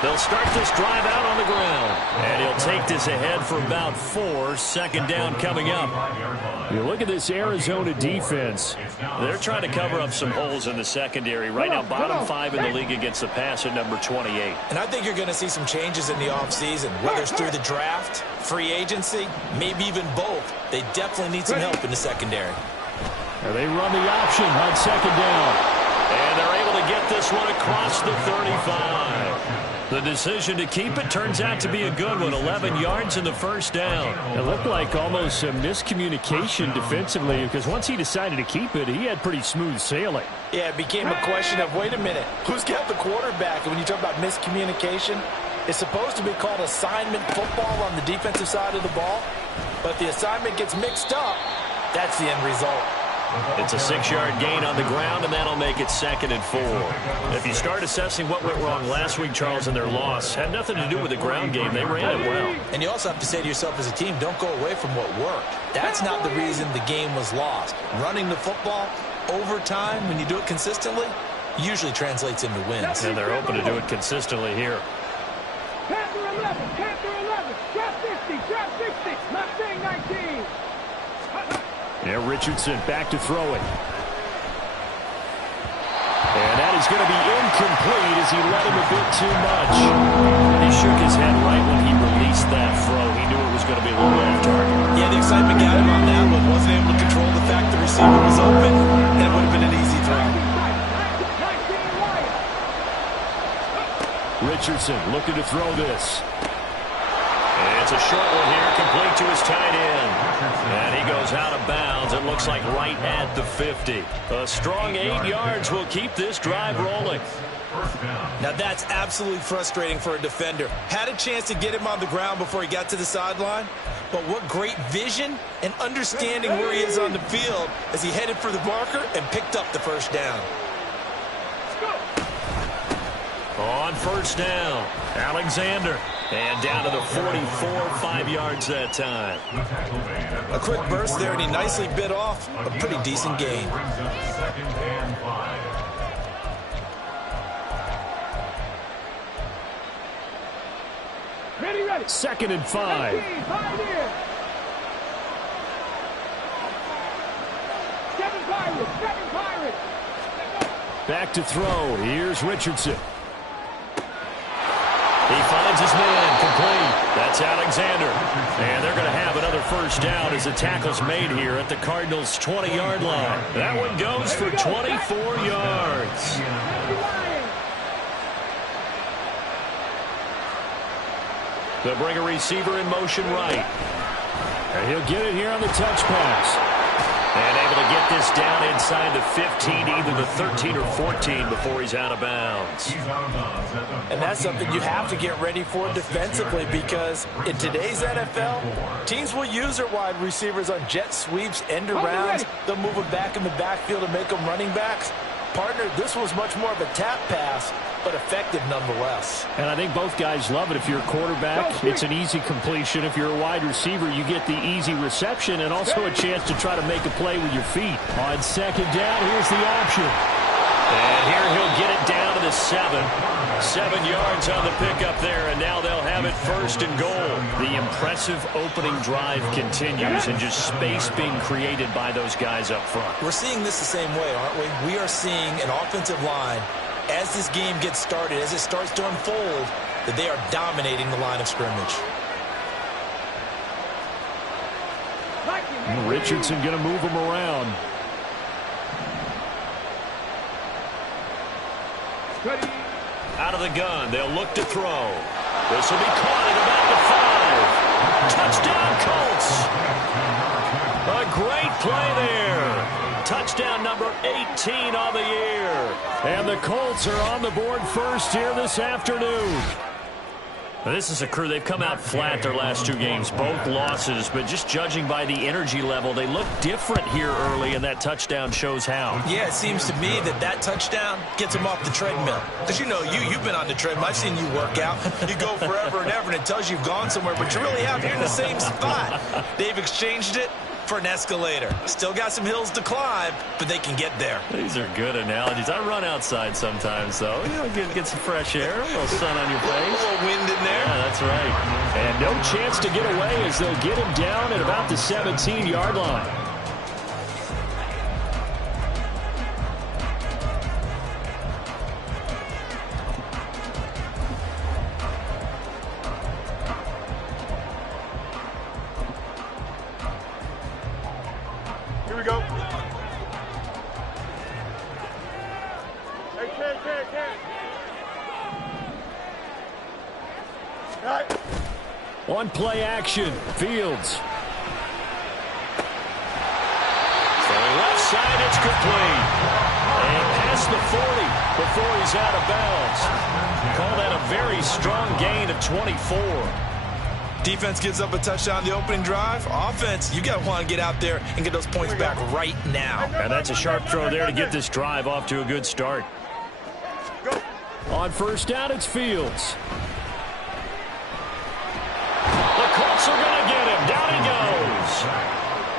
They'll start this drive out on the ground. And he'll take this ahead for about 4. Second down coming up. You look at this Arizona defense. They're trying to cover up some holes in the secondary. Right now, bottom 5 in the league against the pass at number 28. And I think you're going to see some changes in the offseason, whether it's through the draft, free agency, maybe even both. They definitely need some help in the secondary. Now they run the option on second down. And they're able to get this one across the 35. The decision to keep it turns out to be a good one. 11 yards in the first down. It looked like almost a miscommunication defensively because once he decided to keep it, he had pretty smooth sailing. Yeah, it became a question of, wait a minute, who's got the quarterback? And when you talk about miscommunication, it's supposed to be called assignment football on the defensive side of the ball. But if the assignment gets mixed up, that's the end result. It's a 6-yard gain on the ground, and that'll make it 2nd and 4. If you start assessing what went wrong last week, Charles, in their loss, had nothing to do with the ground game. They ran it well. And you also have to say to yourself as a team, don't go away from what worked. That's not the reason the game was lost. Running the football over time, when you do it consistently, usually translates into wins. And they're hoping to do it consistently here. Panther 11, Panther 11, drop 50, drop 60, Mustang 19. Yeah, Richardson back to throw it. And that is going to be incomplete as he let him a bit too much. He shook his head right when he released that throw. He knew it was going to be a little off target. Yeah, the excitement got him on that one. Wasn't able to control the fact the receiver was open, and it would have been an easy throw. Richardson looking to throw this. It's a short one here, complete to his tight end. And he goes out of bounds. It looks like right at the 50. A strong 8 yards will keep this drive rolling. Now that's absolutely frustrating for a defender. Had a chance to get him on the ground before he got to the sideline. But what great vision and understanding where he is on the field as he headed for the marker and picked up the first down. On first down, Alexander. And down to the 44, 5 yards that time. A quick burst there, and he nicely bit off a pretty decent gain. Ready, ready. 2nd and 5. Seven Pirates. Back to throw. Here's Richardson. He finds his man, complete. That's Alexander. And they're going to have another first down as the tackle's made here at the Cardinals' 20-yard line. That one goes for 24 yards. They'll bring a receiver in motion right. And he'll get it here on the touch pass. And able to get this down inside the 15, either the 13 or 14 before he's out of bounds. And that's something you have to get ready for defensively because in today's NFL, teams will use their wide receivers on jet sweeps, end arounds. They'll move them back in the backfield and make them running backs. Partner, this was much more of a tap pass, but effective nonetheless. And I think both guys love it. If you're a quarterback, it's an easy completion. If you're a wide receiver, you get the easy reception and also a chance to try to make a play with your feet. On second down, here's the option. And here he'll get it down to the 7. 7 yards on the pickup there, and now they'll have it 1st and goal. The impressive opening drive continues and just space being created by those guys up front. We're seeing this the same way, aren't we? We are seeing an offensive line as this game gets started, as it starts to unfold, that they are dominating the line of scrimmage. Richardson going to move him around. Out of the gun, they'll look to throw. This will be caught at about the 5. Touchdown, Colts. A great play there. Touchdown number 18 on the year. And the Colts are on the board first here this afternoon. Now, this is a crew. They've come out flat their last 2 games, both losses, but just judging by the energy level, they look different here early, and that touchdown shows how. Yeah, it seems to me that touchdown gets them off the treadmill. Because, you know, you've been on the treadmill. I've seen you work out. You go forever and ever, and it tells you you've gone somewhere, but you really have. You're in the same spot. They've exchanged it for an escalator. Still got some hills to climb, but they can get there. These are good analogies. I run outside sometimes, though. You know, get some fresh air, a little sun on your face. A little wind in there. Yeah, that's right. And no chance to get away as they'll get him down at about the 17-yard line. Here we go. Hey, Ken. All right. On play action, Fields. Throwing left side, it's complete. And past the 40 before he's out of bounds. Call that a very strong gain of 24. Defense gives up a touchdown the opening drive. Offense, you got to want to get out there and get those points back right now. And that's a sharp throw there to get this drive off to a good start. On first down, it's Fields. The Colts are going to get him. Down he goes.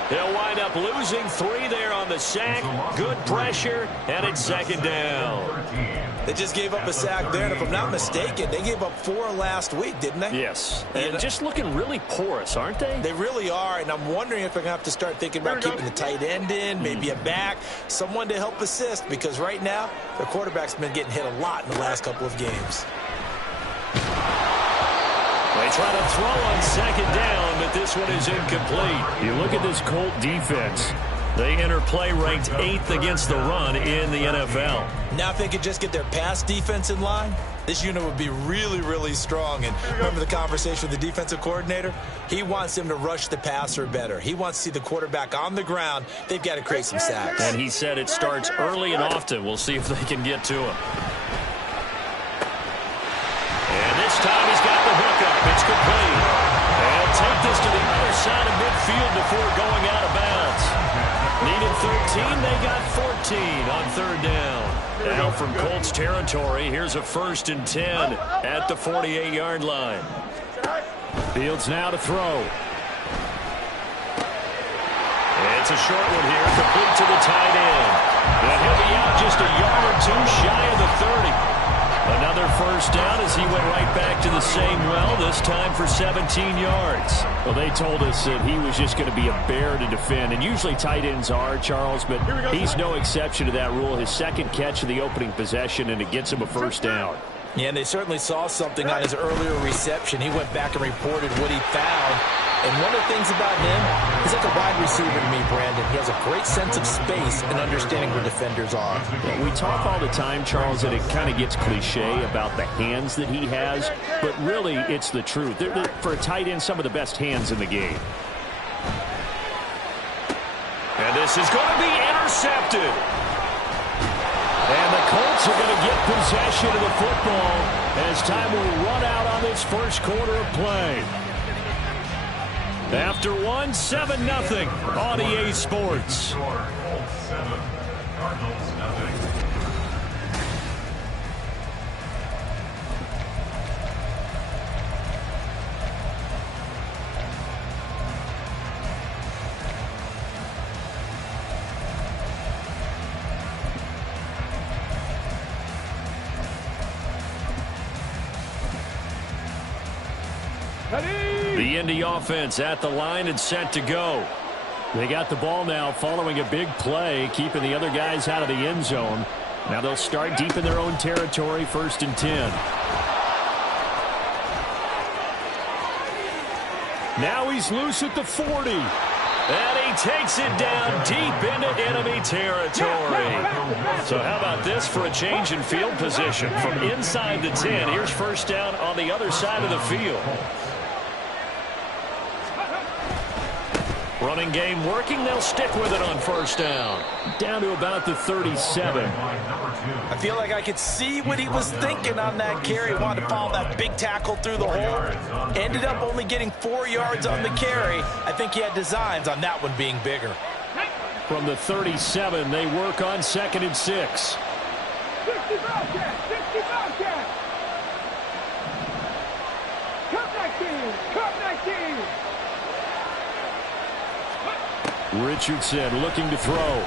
He'll wind up losing 3 there on the sack. Good pressure, and it's second down. They just gave up a sack there, and if I'm not mistaken, they gave up 4 last week, didn't they? Yes, and just looking really porous, aren't they? They really are, and I'm wondering if they're going to have to start thinking about keeping the tight end in, maybe a back, someone to help assist, because right now, their quarterback's been getting hit a lot in the last couple of games. They try to throw on second down, but this one is incomplete. You look at this Colt defense. They enter play ranked 8th against the run in the NFL. Now if they could just get their pass defense in line, this unit would be really, really strong. And remember the conversation with the defensive coordinator? He wants them to rush the passer better. He wants to see the quarterback on the ground. They've got to create some sacks. And he said it starts early and often. We'll see if they can get to him. And this time he's got the hookup. It's complete. And take this to the other side of midfield before going out of bounds. Needed 13, they got 14 on third down. Now from Colts territory, here's a 1st and 10 at the 48-yard line. Fields now to throw. It's a short one here, complete to the tight end. And he'll be out just a yard or 2 shy of the 30. Another first down as he went right back to the same well, this time for 17 yards. Well, they told us that he was just going to be a bear to defend, and usually tight ends are, Charles, but he's no exception to that rule. His second catch of the opening possession, and it gets him a first down. Yeah, and they certainly saw something on his earlier reception. He went back and reported what he found. And one of the things about him, he's like a wide receiver to me, Brandon. He has a great sense of space and understanding where defenders are. Yeah, we talk all the time, Charles, that it kind of gets cliche about the hands that he has, but really it's the truth. They're, for a tight end, some of the best hands in the game. And this is going to be intercepted. And the Colts are going to get possession of the football as time will run out on this first quarter of play. After 7-0 on EA Sports. The Indy offense at the line and set to go. They got the ball now following a big play, keeping the other guys out of the end zone. Now they'll start deep in their own territory, 1st and 10. Now he's loose at the 40. And he takes it down deep into enemy territory. So how about this for a change in field position? From inside the 10, here's first down on the other side of the field. Running game working. They'll stick with it on first down. Down to about the 37. I feel like I could see what he was thinking on that carry. He wanted to follow that big tackle through the hole. Ended up only getting 4 yards on the carry. I think he had designs on that one being bigger. From the 37, they work on 2nd and 6. 60 Bobcat! 60 Bobcat! Cut that team! Cut that team! Richardson looking to throw.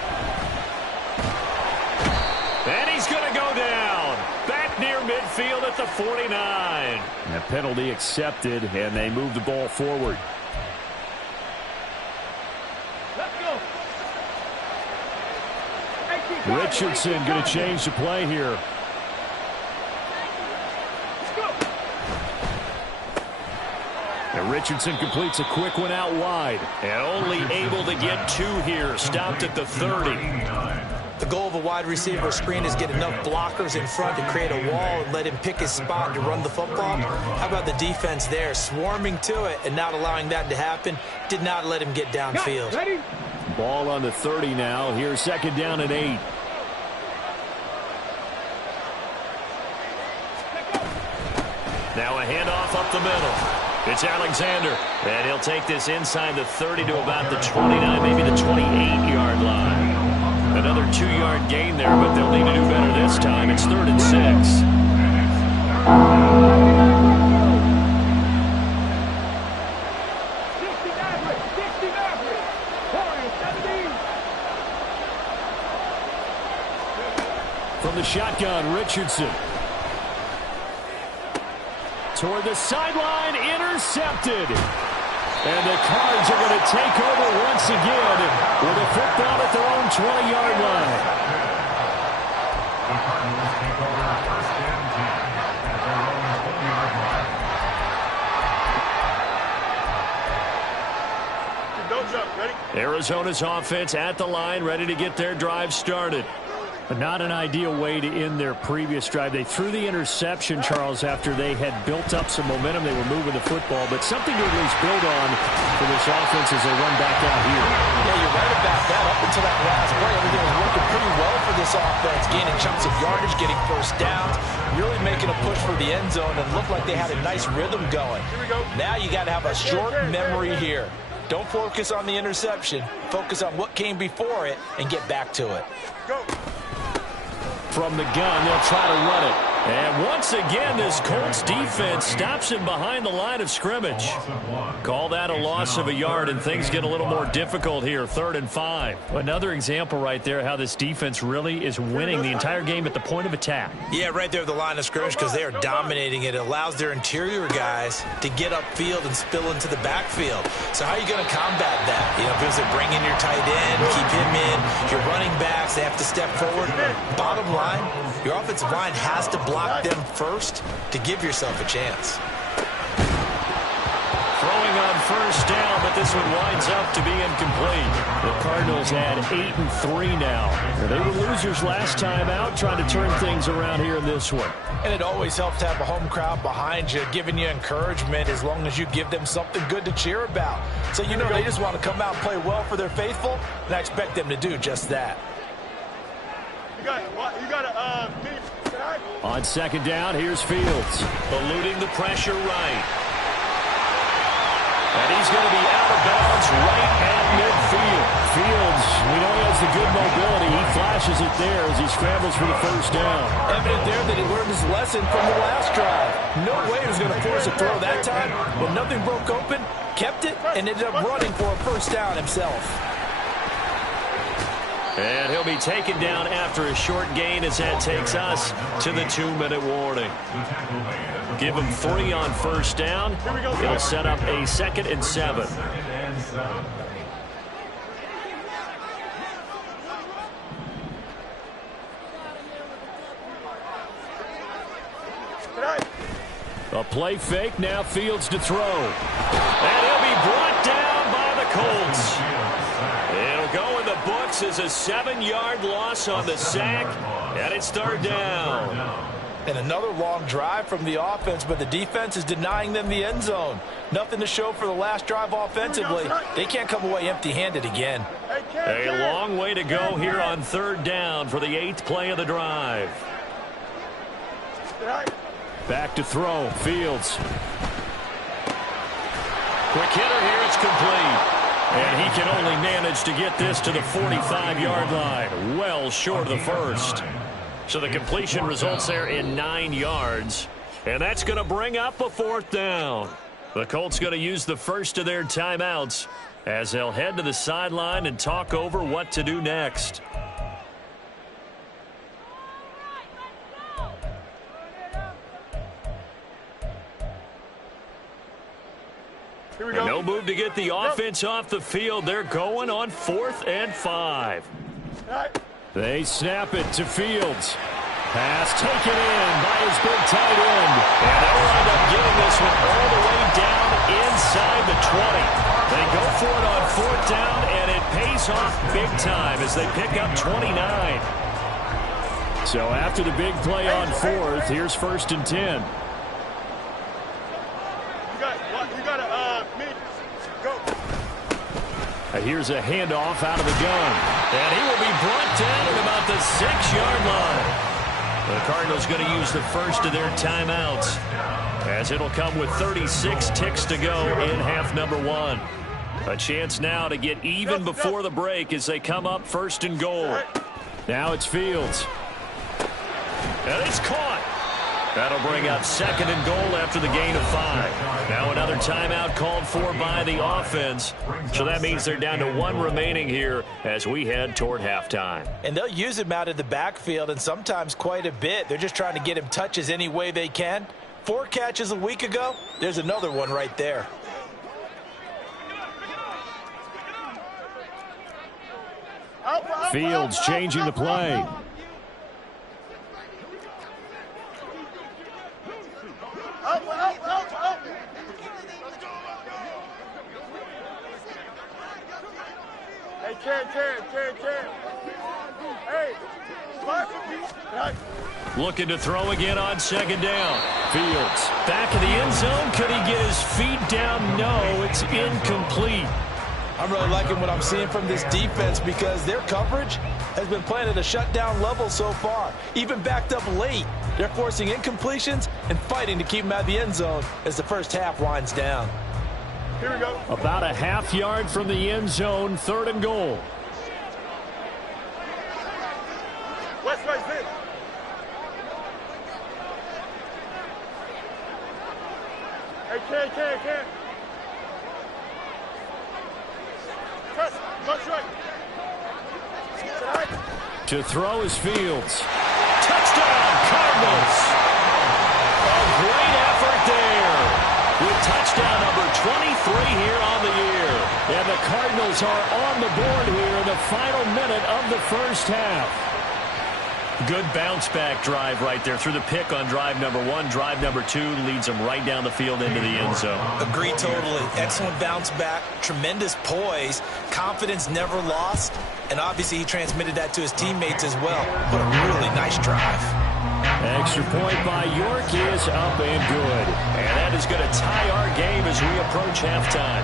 And he's going to go down. Back near midfield at the 49. That penalty accepted, and they move the ball forward. Let's go. Richardson going to change the play here. Let's go. And Richardson completes a quick one out wide. And only able to get 2 here. Stopped at the 30. The goal of a wide receiver screen is get enough blockers in front to create a wall and let him pick his spot to run the football. How about the defense there, swarming to it and not allowing that to happen? Did not let him get downfield. Ready? Ball on the 30 now. Here's 2nd down and 8. Now a handoff up the middle. It's Alexander. And he'll take this inside the 30 to about the 29, maybe the 28-yard line. Another 2-yard gain there, but they'll need to do better this time. It's 3rd and 6. 60 average. 17. From the shotgun, Richardson. Toward the sideline, intercepted. And the Cards are going to take over once again with a football at their own 20-yard line. Don't jump. Ready? Arizona's offense at the line, ready to get their drive started. But not an ideal way to end their previous drive. They threw the interception, Charles, after they had built up some momentum. They were moving the football, but something to at least build on for this offense as they run back out here. Yeah, you're right about that. Up until that last play, everything was working pretty well for this offense, gaining chunks of yardage, getting first downs, really making a push for the end zone, and looked like they had a nice rhythm going. Now you got to have a short memory here. Don't focus on the interception. Focus on what came before it and get back to it. Go. From the gun, they'll try to run it. And once again, this Colts defense stops him behind the line of scrimmage. Call that a loss of a yard, and things get a little more difficult here. 3rd and 5. Another example right there how this defense really is winning the entire game at the point of attack. Yeah, right there at the line of scrimmage because they are dominating it. It allows their interior guys to get upfield and spill into the backfield. So how are you going to combat that? You know, because they bring in your tight end, keep him in, your running backs, they have to step forward. Bottom line, your offensive line has to block them first to give yourself a chance. Throwing on first down, but this one winds up to be incomplete. The Cardinals had 8-3 now. They were losers last time out, trying to turn things around here in this one. And it always helps to have a home crowd behind you, giving you encouragement as long as you give them something good to cheer about. So you know they just want to come out and play well for their faithful, and I expect them to do just that. You got On 2nd down, here's Fields. Eluding the pressure right. And he's going to be out of bounds right at midfield. Fields, we know he has the good mobility. He flashes it there as he scrambles for the first down. Evident there that he learned his lesson from the last drive. No way he was going to force a throw that time, but nothing broke open, kept it, and ended up running for a first down himself. And he'll be taken down after a short gain as that takes us to the 2-minute warning. Give him 3 on first down. It'll set up a 2nd and 7. A play fake, now Fields to throw. And he'll be brought down by the Colts. It'll go in the books as a 7-yard loss on the sack, and it's 3rd down. And another long drive from the offense, but the defense is denying them the end zone. Nothing to show for the last drive offensively. They can't come away empty-handed again. A long way to go here on 3rd down for the 8th play of the drive. Back to throw, Fields. Quick hitter here, it's complete. And he can only manage to get this to the 45-yard line, well short of the first. So the completion results there in 9 yards. And that's going to bring up a 4th down. The Colts going to use the first of their timeouts as they'll head to the sideline and talk over what to do next. No move to get the offense off the field. They're going on 4th and 5. They snap it to Fields. Pass taken in by his big tight end. And they'll wind up getting this one all the way down inside the 20. They go for it on 4th down, and it pays off big time as they pick up 29. So after the big play on 4th, here's 1st and 10. Here's a handoff out of the gun. And he will be brought down at about the 6-yard line. The Cardinals going to use the first of their timeouts, as it'll come with 36 ticks to go in half number 1. A chance now to get even before the break as they come up 1st and goal. Now it's Fields. And it's caught. That'll bring up 2nd and goal after the gain of 5. Now another timeout called for by the offense. So that means they're down to 1 remaining here as we head toward halftime. And they'll use him out of the backfield, and sometimes quite a bit. They're just trying to get him touches any way they can. 4 catches a week ago. There's another one right there. Fields changing the play. Looking to throw again on 2nd down. Fields. Back of the end zone. Could he get his feet down? No, it's incomplete. I'm really liking what I'm seeing from this defense because their coverage has been playing at a shutdown level so far. Even backed up late, they're forcing incompletions and fighting to keep them out of the end zone as the first half winds down. Here we go. About a half yard from the end zone, 3rd and goal. West right there. Hey, Ken. Press, much right. To throw is Fields. Touchdown, Cardinals. A great effort there with touchdown number 23 here on the year. And the Cardinals are on the board here in the final minute of the first half. Good bounce-back drive right there through the pick on drive number 1. Drive number 2 leads them right down the field into the end zone. Agree totally. Excellent bounce back, tremendous poise, confidence never lost, and obviously he transmitted that to his teammates as well. What a really nice drive. Extra point by York is up and good. And that is going to tie our game as we approach halftime.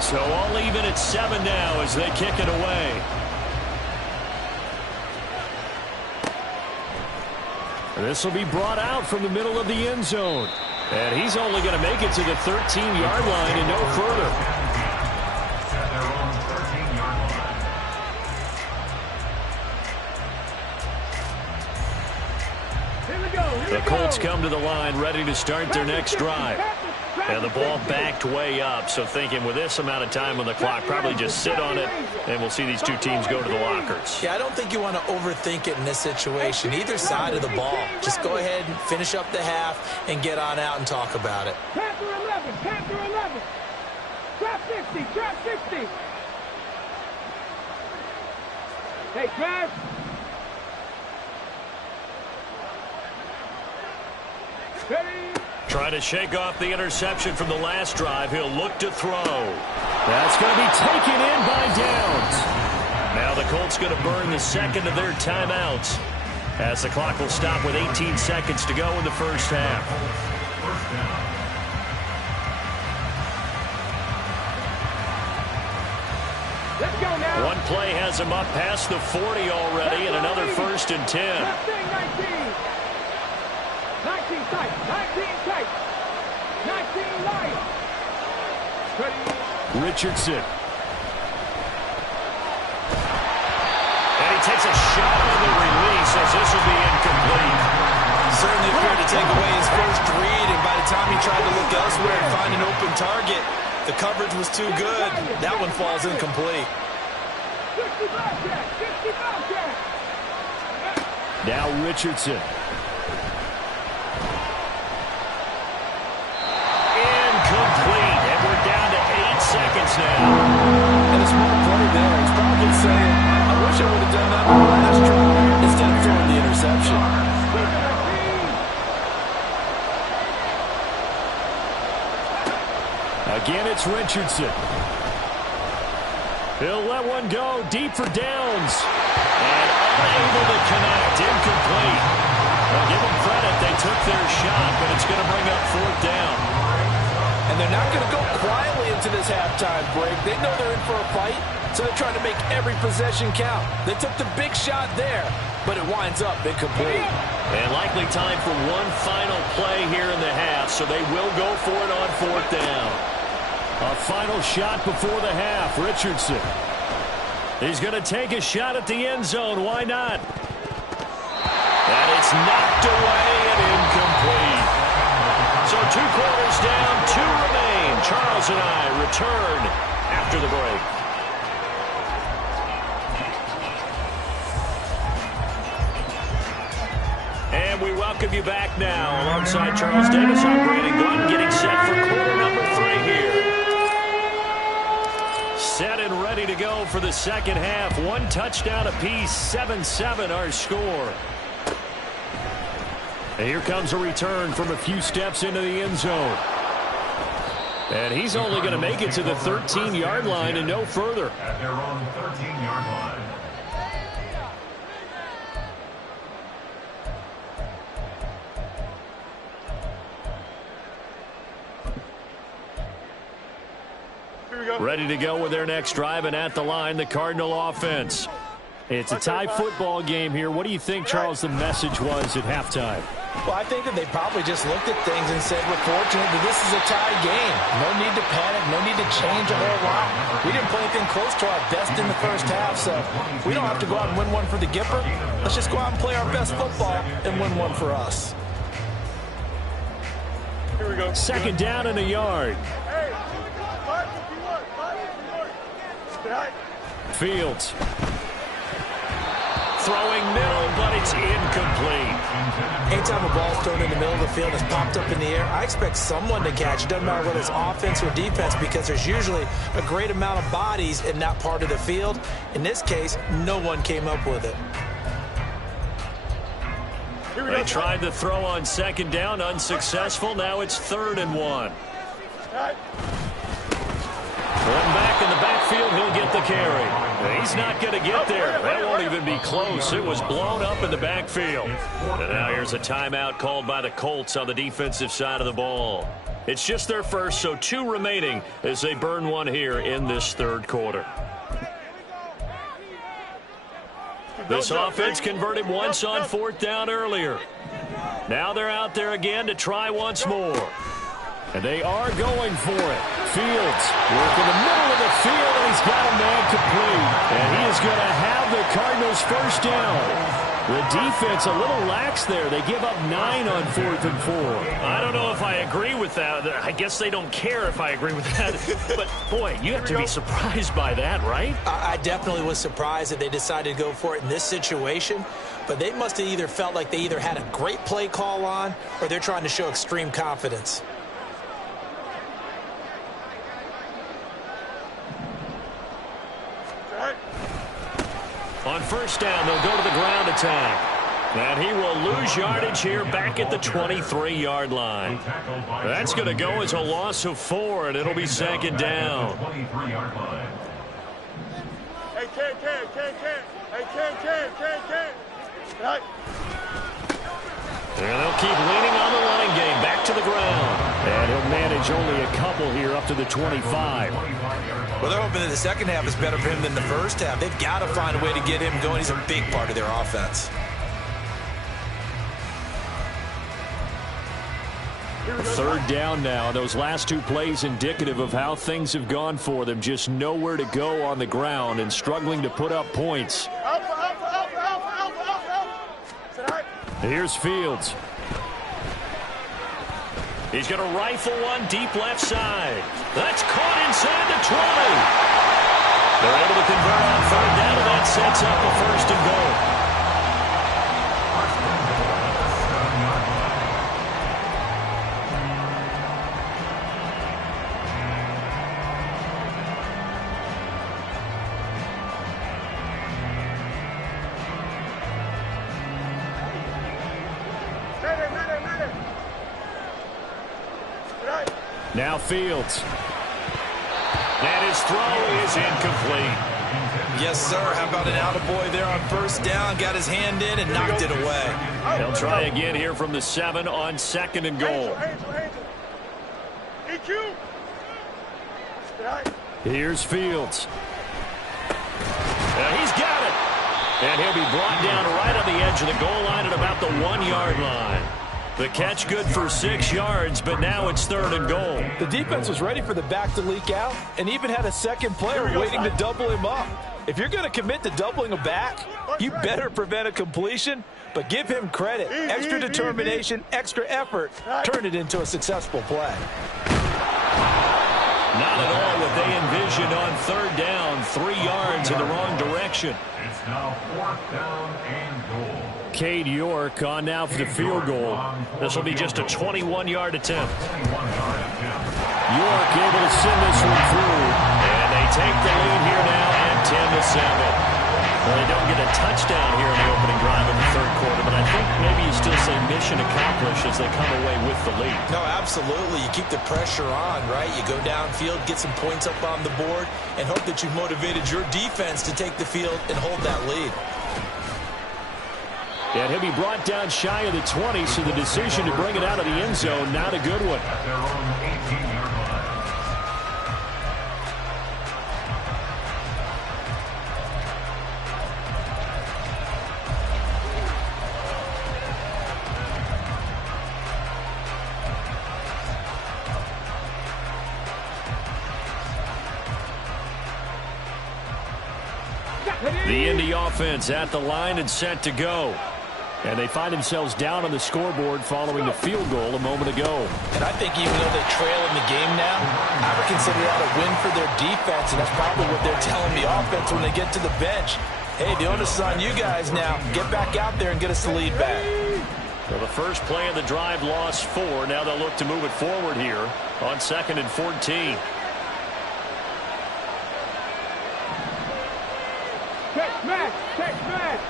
So all even at 7 now as they kick it away. This will be brought out from the middle of the end zone. And he's only going to make it to the 13-yard line and no further. The Colts come to the line ready to start their next drive. And the ball backed way up, so thinking with this amount of time on the clock, probably just sit on it, and we'll see these two teams go to the lockers. Yeah, I don't think you want to overthink it in this situation. Either side of the ball. Just go ahead and finish up the half and get on out and talk about it. Panther 11, Panther 11. Trap 60, trap 60. Hey, Trash. Ready. Trying to shake off the interception from the last drive. He'll look to throw. That's going to be taken in by Downs. Now the Colts going to burn the second of their timeouts as the clock will stop with 18 seconds to go in the first half. Let's go now. One play has him up past the 40 already, and another 1st and 10. 19 tight, 19 tight, 19 light. Richardson. takes a shot on the release as this will be incomplete. Certainly appeared to take away his first read, and by the time he tried to look elsewhere and find an open target, the coverage was too good. That one falls incomplete. Now Richardson. Incomplete, and we're down to 8 seconds now. And a small play there. He's probably saying, I wish I would have done that on the last try instead of throwing the interception. Again, it's Richardson. He'll let one go deep for Downs. And unable to connect, incomplete. Well, give them credit, they took their shot, but it's going to bring up 4th down. And they're not going to go quietly into this halftime break. They know they're in for a fight, so they're trying to make every possession count. They took the big shot there, but it winds up incomplete. And likely time for one final play here in the half, so they will go for it on 4th down. A final shot before the half, Richardson. He's going to take a shot at the end zone. Why not? And it's knocked away and incomplete. So 2 quarters down, 2 remain. Charles and I return after the break. And we welcome you back now. Alongside Charles Davis, I'm Brandon Glenn, getting set for quarter number 3 here. Set and ready to go for the second half. 1 touchdown apiece, 7-7 our score. And here comes a return from a few steps into the end zone. And he's only going to make it to the 13-yard line and no further. At their own 13-yard line. Ready to go with their next drive, and at the line, the Cardinal offense. It's a tie football game here. What do you think, Charles, the message was at halftime? Well, I think that they probably just looked at things and said, we're fortunate that this is a tie game. No need to panic, no need to change a whole lot. We didn't play anything close to our best in the first half, so we don't have to go out and win one for the Gipper. Let's just go out and play our best football and win one for us. Here we go. Second down and a yard. Fields. Throwing middle, but it's incomplete. Anytime a ball's thrown in the middle of the field and is popped up in the air, I expect someone to catch. It doesn't matter whether it's offense or defense, because there's usually a great amount of bodies in that part of the field. In this case, no one came up with it. They tried to throw on second down, unsuccessful. Now it's 3rd and 1. One back in the backfield, he'll get the carry. He's not going to get there. That won't even be close. It was blown up in the backfield. And now here's a timeout called by the Colts on the defensive side of the ball. It's just their first, so 2 remaining as they burn one here in this 3rd quarter. This offense converted once on 4th down earlier. Now they're out there again to try once more. And they are going for it. Fields working the middle of the field, and he's got a man complete. And he is going to have the Cardinals first down. The defense a little lax there. They give up 9 on 4th and 4. I don't know if I agree with that. I guess they don't care if I agree with that. But, boy, you have to be surprised by that, right? I definitely was surprised that they decided to go for it in this situation. But they must have either felt like they either had a great play call on, or they're trying to show extreme confidence. On first down, they'll go to the ground attack. And he will lose yardage here back at the 23-yard line. That's going to go as a loss of 4, and it'll be second down. Hey, Ken. Hey, Ken. Right. And they'll keep leaning on the line game. Back to the ground. And he'll manage only a couple here up to the 25. Well, they're hoping that the second half is better for him than the first half. They've got to find a way to get him going. He's a big part of their offense. 3rd down now. Those last 2 plays indicative of how things have gone for them. Just nowhere to go on the ground and struggling to put up points. Up. Here's Fields. He's going to rifle one deep left side. That's caught inside the 20. They're able to convert on third down, and that sets up a first and goal. Now Fields. And his throw is incomplete. Yes, sir. How about an attaboy there on first down? Got his hand in and knocked it away. They'll try again here from the 7 on second and goal. Here's Fields. He's got it. And he'll be brought down right on the edge of the goal line at about the 1-yard line. The catch good for 6 yards, but now it's third and goal. The defense was ready for the back to leak out and even had a second player waiting to double him up. If you're going to commit to doubling a back, you better prevent a completion, but give him credit. Extra determination, extra effort, turn it into a successful play. Not at all what they envisioned on third down, 3 yards in the wrong direction. It's now 4th down and goal. Cade York on now for the field goal. This will be just a 21-yard attempt. York able to send this one through. And they take the lead here now at 10-7. Well, they don't get a touchdown here in the opening drive of the third quarter, but I think maybe you still say mission accomplished as they come away with the lead. No, absolutely. You keep the pressure on, right? You go downfield, get some points up on the board, and hope that you've motivated your defense to take the field and hold that lead. And he'll be brought down shy of the 20, so the decision to bring it out of the end zone, not a good one. At their own 18-yard line. The Indy offense at the line and set to go. And they find themselves down on the scoreboard following the field goal a moment ago. And I think even though they trail in the game now, I would consider that a win for their defense, and that's probably what they're telling the offense when they get to the bench. Hey, the onus is on you guys now. Get back out there and get us the lead back. Well, the first play of the drive lost 4. Now they'll look to move it forward here on 2nd and 14. Take smash, take smash.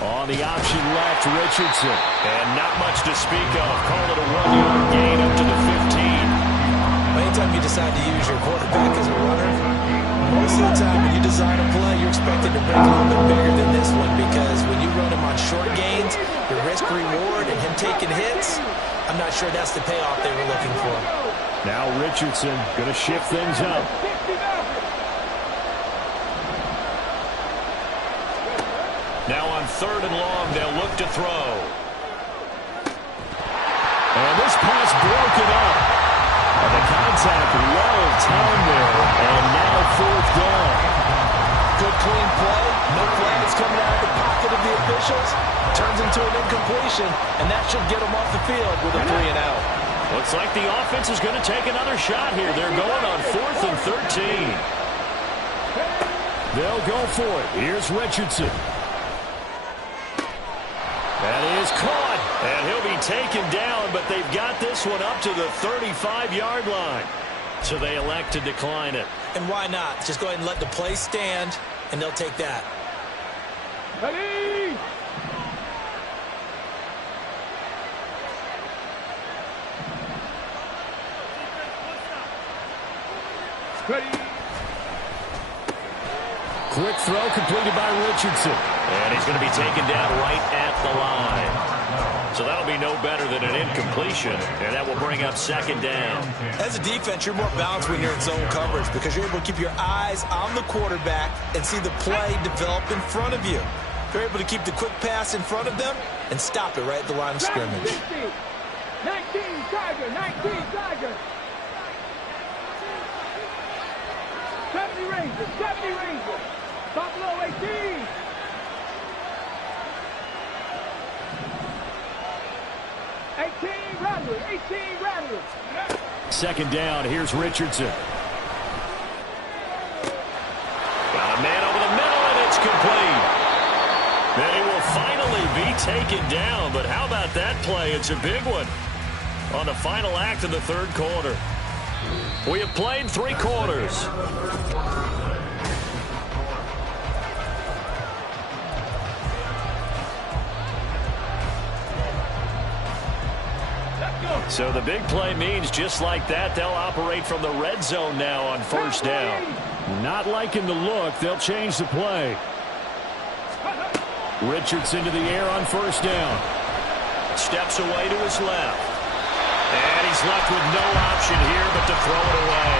On the option left, Richardson. And not much to speak of. Call it a 1-yard gain up to the 15. Anytime you decide to use your quarterback as a runner, most of the time when you design a play, you're expected to break a little bit bigger than this one, because when you run him on short gains, the risk-reward and him taking hits, I'm not sure that's the payoff they were looking for. Now Richardson going to shift things up. Now on 3rd and long, they'll look to throw. And this pass broken up. And the contact well timed there. And now 4th down. Good clean play. No flags coming out of the pocket of the officials. Turns into an incompletion, and that should get them off the field with a 3-and-out. Looks like the offense is going to take another shot here. They're going on 4th and 13. They'll go for it. Here's Richardson. That is caught, and he'll be taken down, but they've got this one up to the 35-yard line. So they elect to decline it. And why not? Just go ahead and let the play stand, and they'll take that. Ready? Ready? Quick throw completed by Richardson. And he's going to be taken down right at the line. So that'll be no better than an incompletion, and that will bring up 2nd down. As a defense, you're more balanced when you're in zone coverage because you're able to keep your eyes on the quarterback and see the play develop in front of you. You're able to keep the quick pass in front of them and stop it right at the line of scrimmage. 19 Tiger, 19 Tiger. 70 Rangers, 70 Rangers. Buffalo 18. Rattler, 18 Rattler. Second down, here's Richardson. Got a man over the middle, and it's complete. Then he will finally be taken down, but how about that play? It's a big one on the final act of the third quarter. We have played 3 quarters. So the big play means just like that, they'll operate from the red zone now on first down. Not liking the look. They'll change the play. Richardson to the air on first down. Steps away to his left. And he's left with no option here but to throw it away.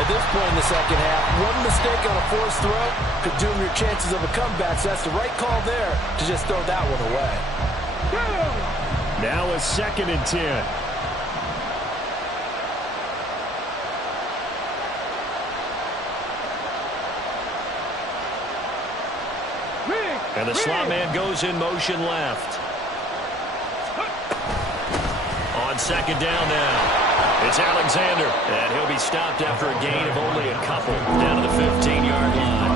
At this point in the second half, one mistake on a forced throw could doom your chances of a comeback. So that's the right call there to just throw that one away. Now a 2nd and 10. And the slot man goes in motion left. On second down now, it's Alexander. And he'll be stopped after a gain of only a couple down to the 15-yard line.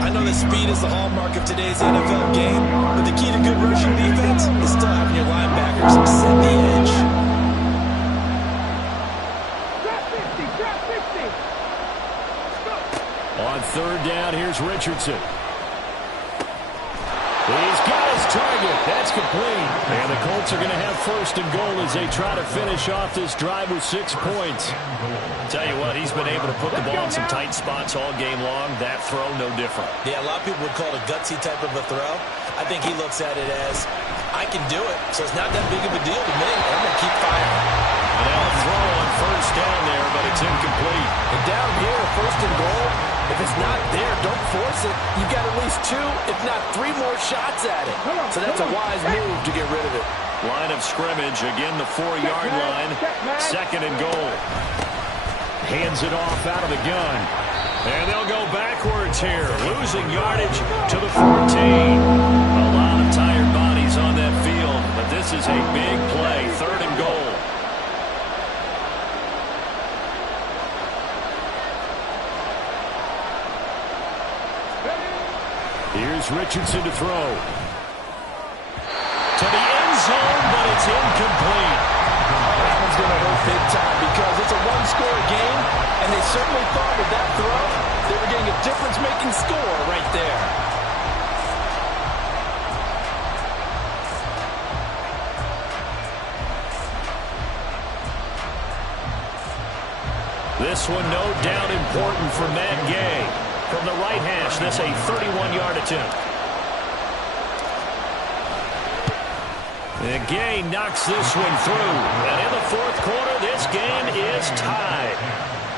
I know that speed is the hallmark of today's NFL game, but the key to good rushing defense is still having your linebackers set the edge. Drop 50, On third down, here's Richardson. He's got his target. That's complete. And the Colts are going to have first and goal as they try to finish off this drive with 6 points. Tell you what, he's been able to put the ball in some tight spots all game long. That throw, no different. Yeah, a lot of people would call it a gutsy type of a throw. I think he looks at it as, I can do it, so it's not that big of a deal to me. I'm going to keep firing. And now a throw on first down there, but it's incomplete. And down here, first and goal, if it's not there, don't force it. You've got at least 2, if not 3 more shots at it. So that's a wise move to get rid of it. Line of scrimmage, again the 4-yard line. Second and goal. Hands it off out of the gun. And they'll go backwards here, losing yardage to the 14. A lot of tired bodies on that field, but this is a big play, third and goal. Here's Richardson to throw. To the end zone, but it's incomplete. That one's going to hurt big time because it's a one-score game, and they certainly thought with that throw they were getting a difference-making score right there. This one no doubt important for Matt Gay. From the right hash, this a 31-yard attempt. And Gay knocks this one through. And in the fourth quarter, this game is tied.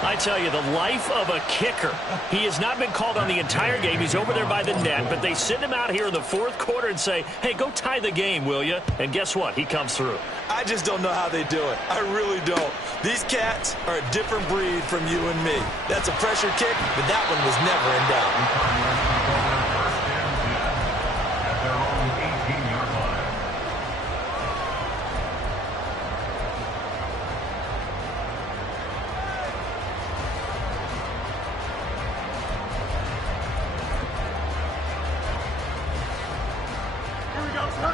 I tell you, the life of a kicker. He has not been called on the entire game. He's over there by the net, but they send him out here in the fourth quarter and say, hey, go tie the game, will you? And guess what? He comes through. I just don't know how they do it. I really don't. These cats are a different breed from you and me. That's a pressure kick, but that one was never in doubt. At their own 18-yard line.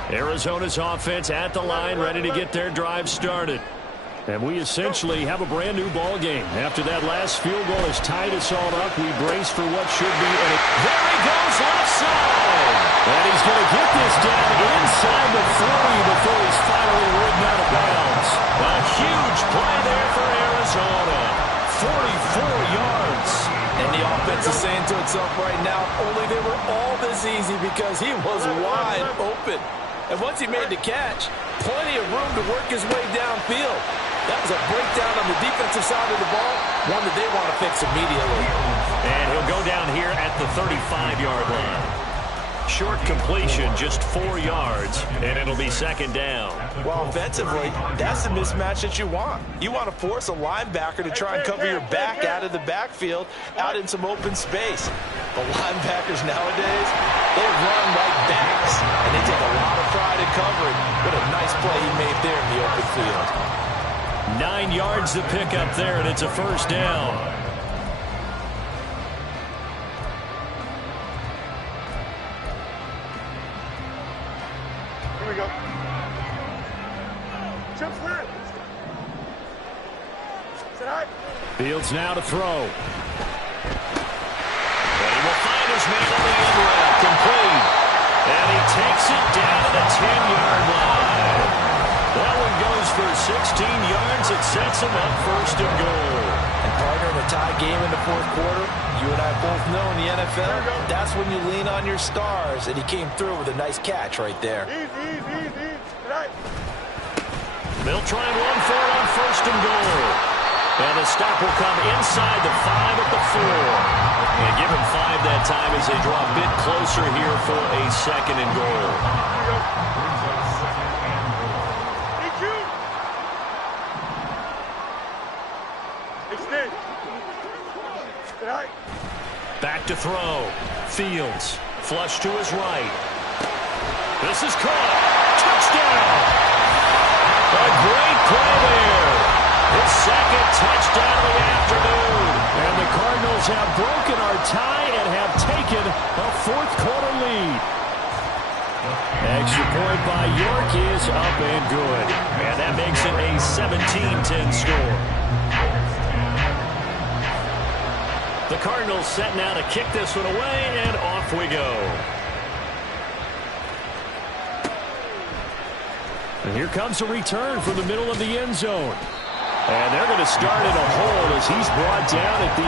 Arizona's offense at the line, ready to get their drive started. And we essentially have a brand new ball game. After that last field goal has tied us all up, we brace for what should be a... There he goes, left side. And he's going to get this down inside the 40 before he's finally ridden out of bounds. A huge play there for Arizona. 44 yards. And the offense is saying to itself right now, only they were all this easy because he was wide open. And once he made the catch, plenty of room to work his way downfield. That was a breakdown on the defensive side of the ball, one that they want to fix immediately. And he'll go down here at the 35-yard line. Short completion, just 4 yards, and it'll be second down. Well, offensively, that's the mismatch that you want. You want to force a linebacker to try and cover your back out of the backfield, out in some open space. But linebackers nowadays, they run like backs, and they take a lot of pride in covering. What a nice play he made there in the open field. 9 yards to pick up there, and it's a first down. Here we go. Jump flat. Sit high. Fields now to throw. And he will find his man on the end route, complete. And he takes it down to the 10-yard line. That one goes for 16 yards. It sets him up first and goal. And partner, in a tie game in the fourth quarter, you and I both know in the NFL, that's when you lean on your stars, and he came through with a nice catch right there. Easy. Right. They'll try and run for it on first and goal. And the stop will come inside the 5 at the 4. And give him 5 that time as they draw a bit closer here for a second and goal. Back to throw. Fields. Flush to his right. This is caught. Touchdown! A great play there. His second touchdown of the afternoon. And the Cardinals have broken our tie and have taken a fourth-quarter lead. Extra point by York is up and good. And that makes it a 17-10 score. The Cardinals set now to kick this one away, and off we go. And here comes a return from the middle of the end zone. And they're going to start in a hole as he's brought down at the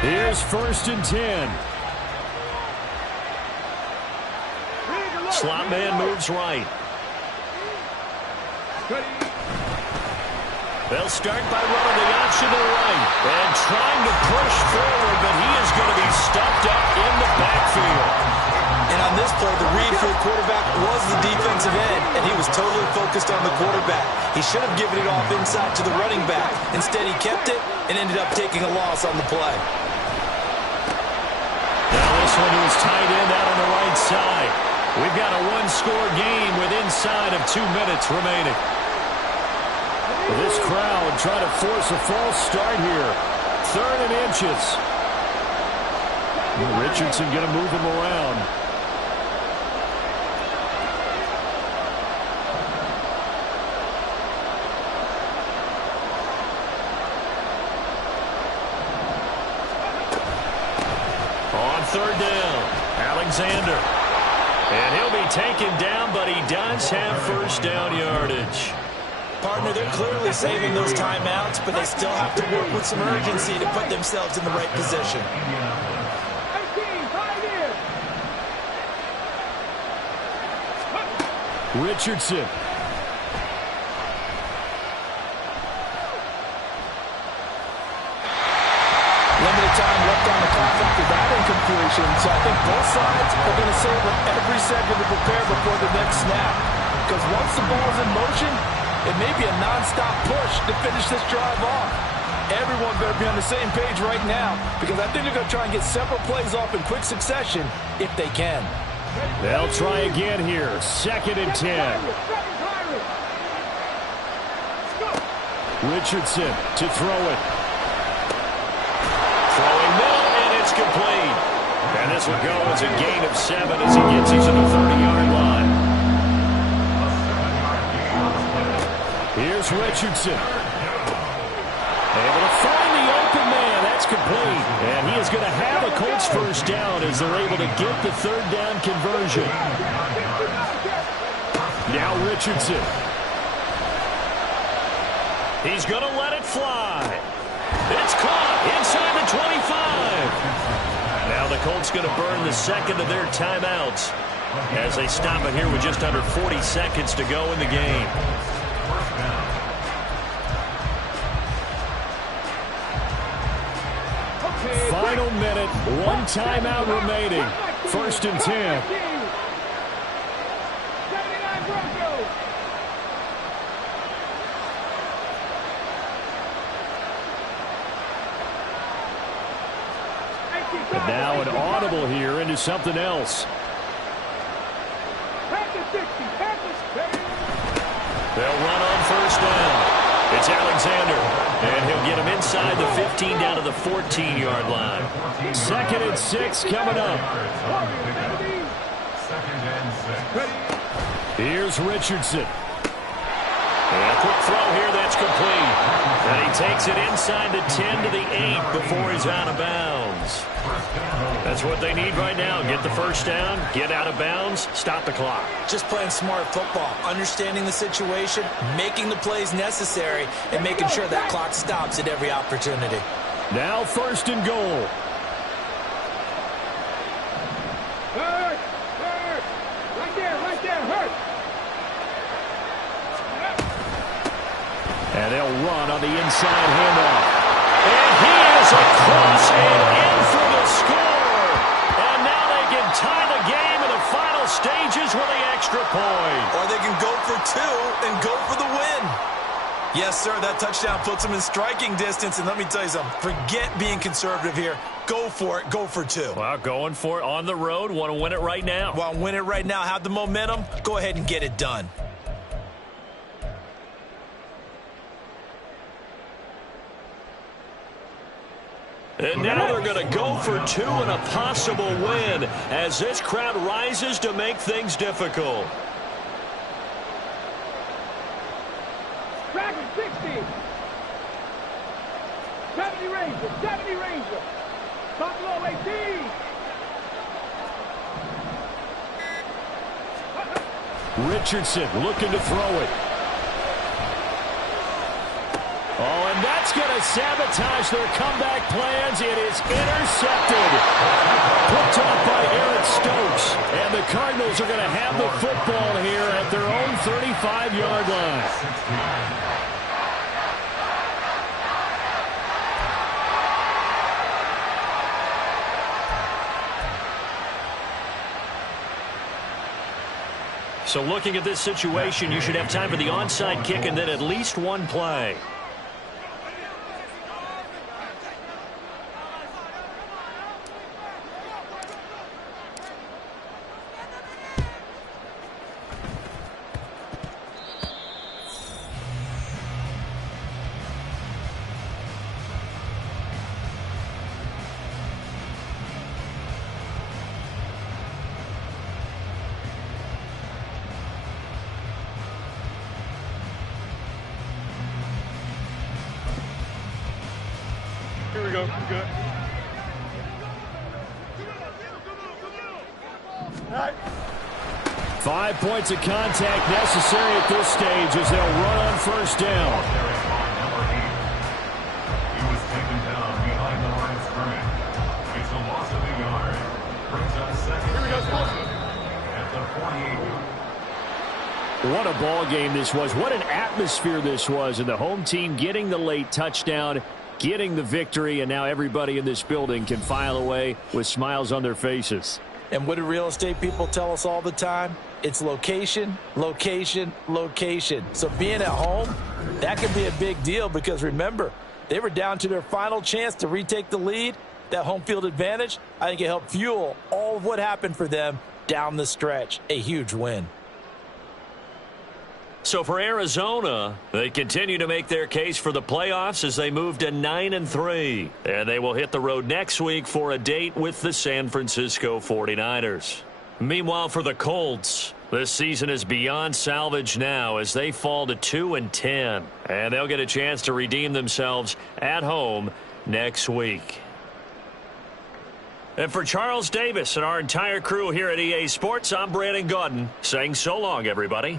11. Here's first and 10. Slot man moves right. They'll start by running the option to the right and trying to push forward, but he is going to be stuffed up in the backfield. And on this play, the read for the quarterback was the defensive end, and he was totally focused on the quarterback. He should have given it off inside to the running back. Instead, he kept it and ended up taking a loss on the play. Now this one is tight end out on the right side. We've got a one-score game with inside of 2 minutes remaining. This crowd trying to force a false start here. 3rd and inches. Richardson going to move him around. On 3rd down, Alexander. And he'll be taken down, but he does have first down yardage. Partner, they're clearly saving those timeouts, but they still have to work with some urgency to put themselves in the right position. 18, 5 in. Richardson. Limited time left on the clock after that incompletion, so I think both sides are going to savor every second to prepare before the next snap. Because once the ball's in motion, it may be a non-stop push to finish this drive off. Everyone better be on the same page right now, because I think they're going to try and get several plays off in quick succession if they can. They'll try again here. 2nd and 10. Richardson to throw it. Throwing middle, and it's complete. And this will go as a gain of 7 as he gets into the 30-yard line. Here's Richardson. Able to find the open man. That's complete. And he is going to have a Colts first down as they're able to get the 3rd down conversion. Now Richardson. He's going to let it fly. It's caught inside the 25. Now the Colts going to burn the second of their timeouts as they stop it here with just under 40 seconds to go in the game. Final minute, 1 timeout remaining. 1st and 10. And now an audible here into something else. They'll run on first down. It's Alexander, and he'll get him inside the 15 down to the 14-yard line. 2nd and 6 coming up. Here's Richardson. And a quick throw here that's complete. And he takes it inside the 10 to the 8 before he's out of bounds. That's what they need right now. Get the first down, get out of bounds, stop the clock. Just playing smart football, understanding the situation, making the plays necessary, and making sure that clock stops at every opportunity. Now 1st and goal. Hurt! Right there, hurt! And they'll run on the inside handoff. And he is across and in for the score. And now they can tie the game in the final stages with the extra point. Or they can go for 2 and go for the win. Yes, sir, that touchdown puts them in striking distance. And let me tell you something, forget being conservative here. Go for it, go for 2. Well, going for it on the road. Want to win it right now. Want to win it right now, have the momentum, go ahead and get it done. And now they're going to go for 2 and a possible win as this crowd rises to make things difficult. Dragon 60. 70 Ranger. Buffalo 18. Richardson looking to throw it. Oh, and that's going to sabotage their comeback plans. It is intercepted. Picked off by Eric Stokes. And the Cardinals are going to have the football here at their own 35-yard line. So looking at this situation, you should have time for the onside kick and then at least one play. Here we go. We're good. All right. 5 points of contact necessary at this stage as they'll run on first down. He was taken down behind the line of scrimmage. It's a loss of a yard. Brings up 2nd. Here we go. At the 48. What a ball game this was. What an atmosphere this was. And the home team getting the late touchdown, getting the victory, and now everybody in this building can file away with smiles on their faces. And what do real estate people tell us all the time? It's location, location, location. So being at home, that can be a big deal because remember, they were down to their final chance to retake the lead. That home field advantage, I think it helped fuel all of what happened for them down the stretch. A huge win. So for Arizona, they continue to make their case for the playoffs as they move to 9-3. And they will hit the road next week for a date with the San Francisco 49ers. Meanwhile, for the Colts, this season is beyond salvage now as they fall to 2-10. And they'll get a chance to redeem themselves at home next week. And for Charles Davis and our entire crew here at EA Sports, I'm Brandon Gaudin saying so long, everybody.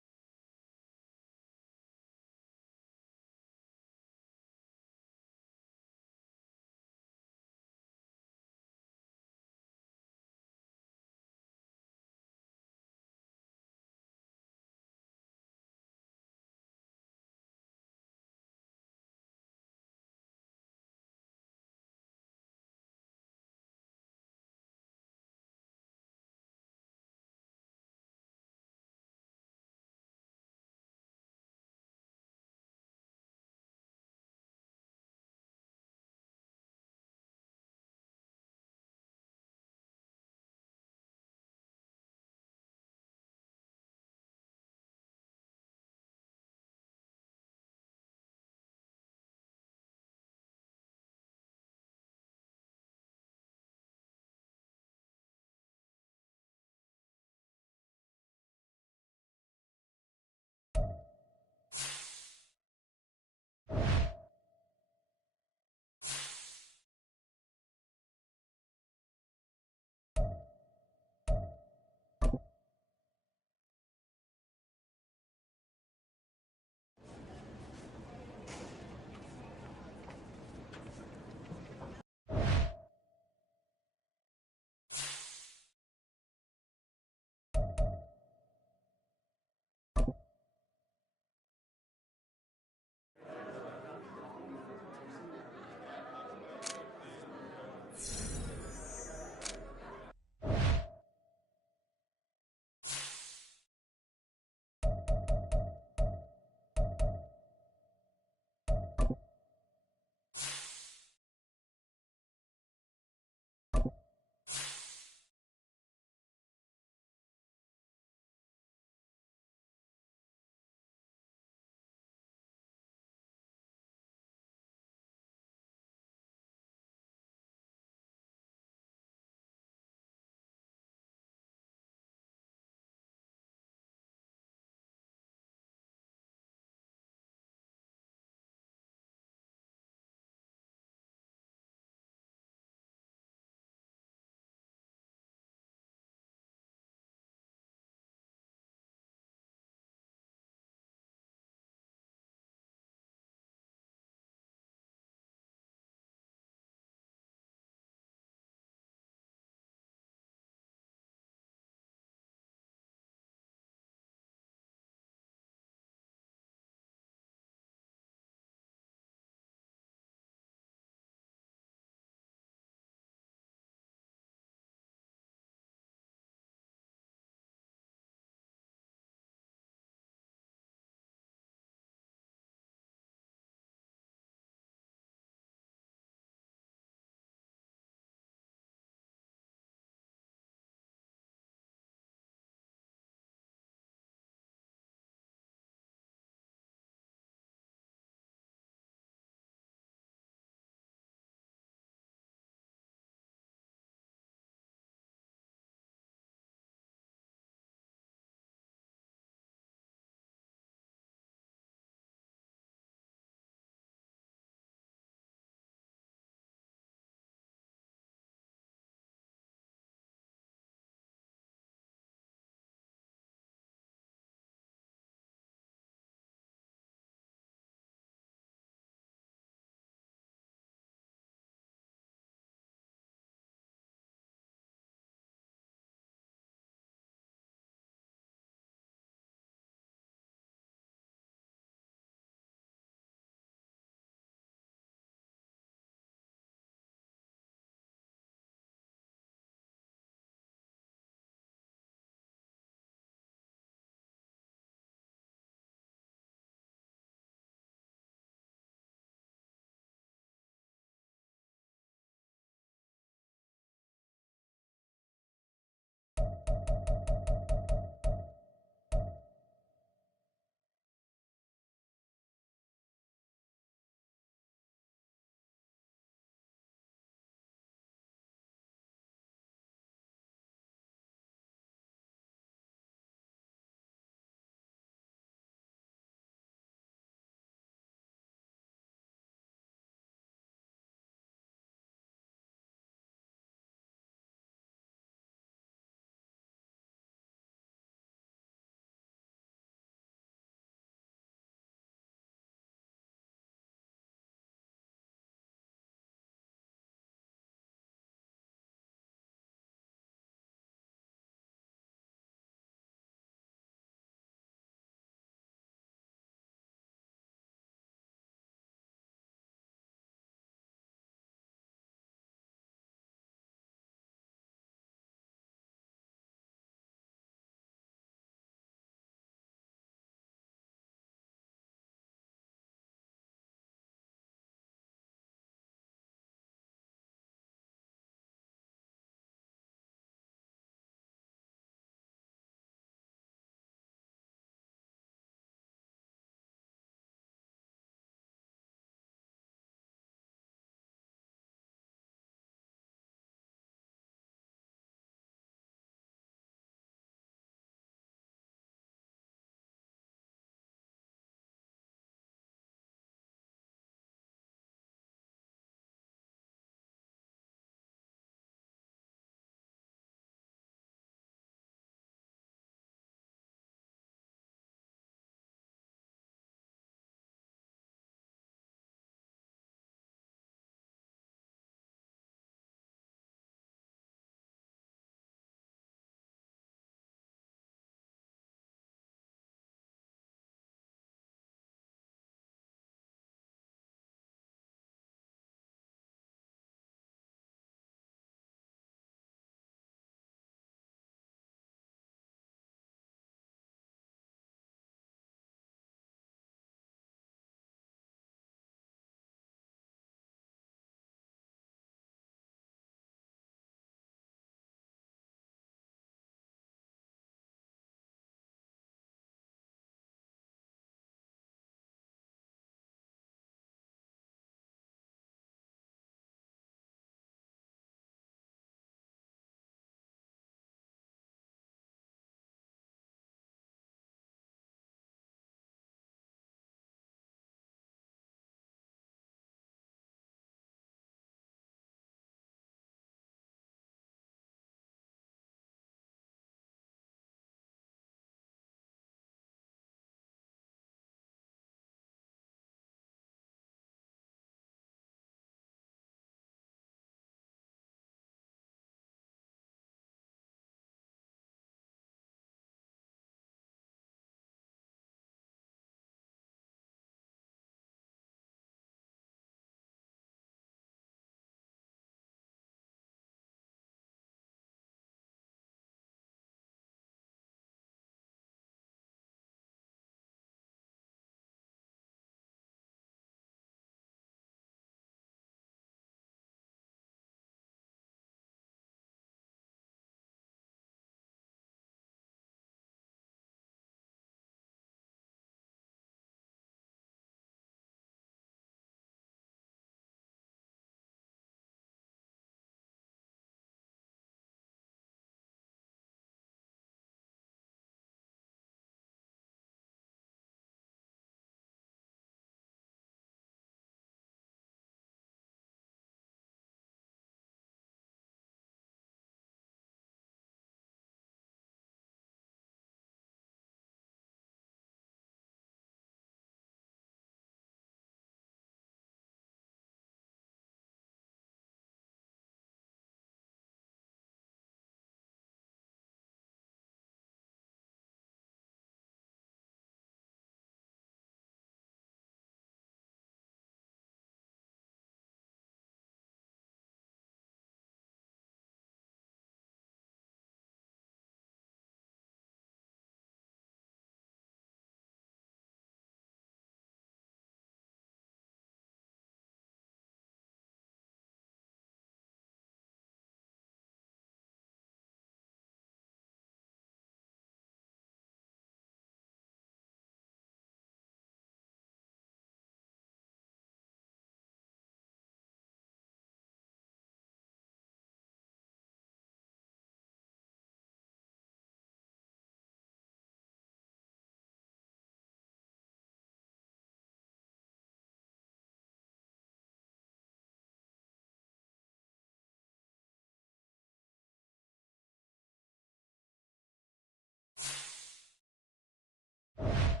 down.